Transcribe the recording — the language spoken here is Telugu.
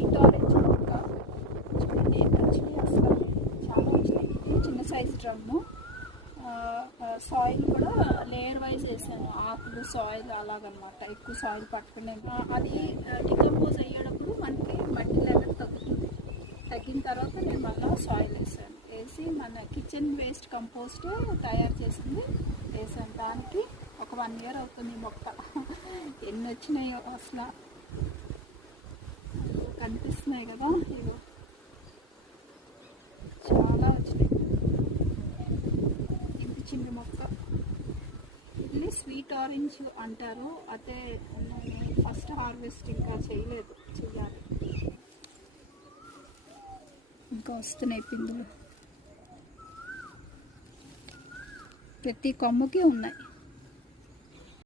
స్వీట్ ఆరెంజ్ మొక్క చూడండి వచ్చినాయి, అసలు చాలా వచ్చినాయి. ఇది చిన్న సైజు డ్రమ్ము. సాయిల్ కూడా లేయర్ వైజ్ వేసాను, ఆకులు సాయిల్ అలాగనమాట. ఎక్కువ సాయిల్ పట్టుకునే అది డికంపోజ్ అయ్యేటప్పుడు మనకి మట్టి లెవెల్ తగ్గుతుంది. తగ్గిన తర్వాత నేను మళ్ళీ సాయిల్ వేసాను. వేసి మన కిచెన్ వేస్ట్ కంపోస్ట్ తయారు చేసింది వేసాను. దానికి ఒక 1 year అవుతుంది మొక్క. ఎన్ని వచ్చినాయో అసలు కనిపిస్తున్నాయి కదా, ఇగో చాలా వచ్చినాయి. ఇంత చిన్న మొక్క, ఇది స్వీట్ ఆరెంజ్ అంటారు. అదే ఫస్ట్ హార్వెస్ట్ ఇంకా చేయలేదు, చెయ్యాలి. ఇంకా వస్తున్నాయి పిందులు, ప్రతి కొమ్మకి ఉన్నాయి.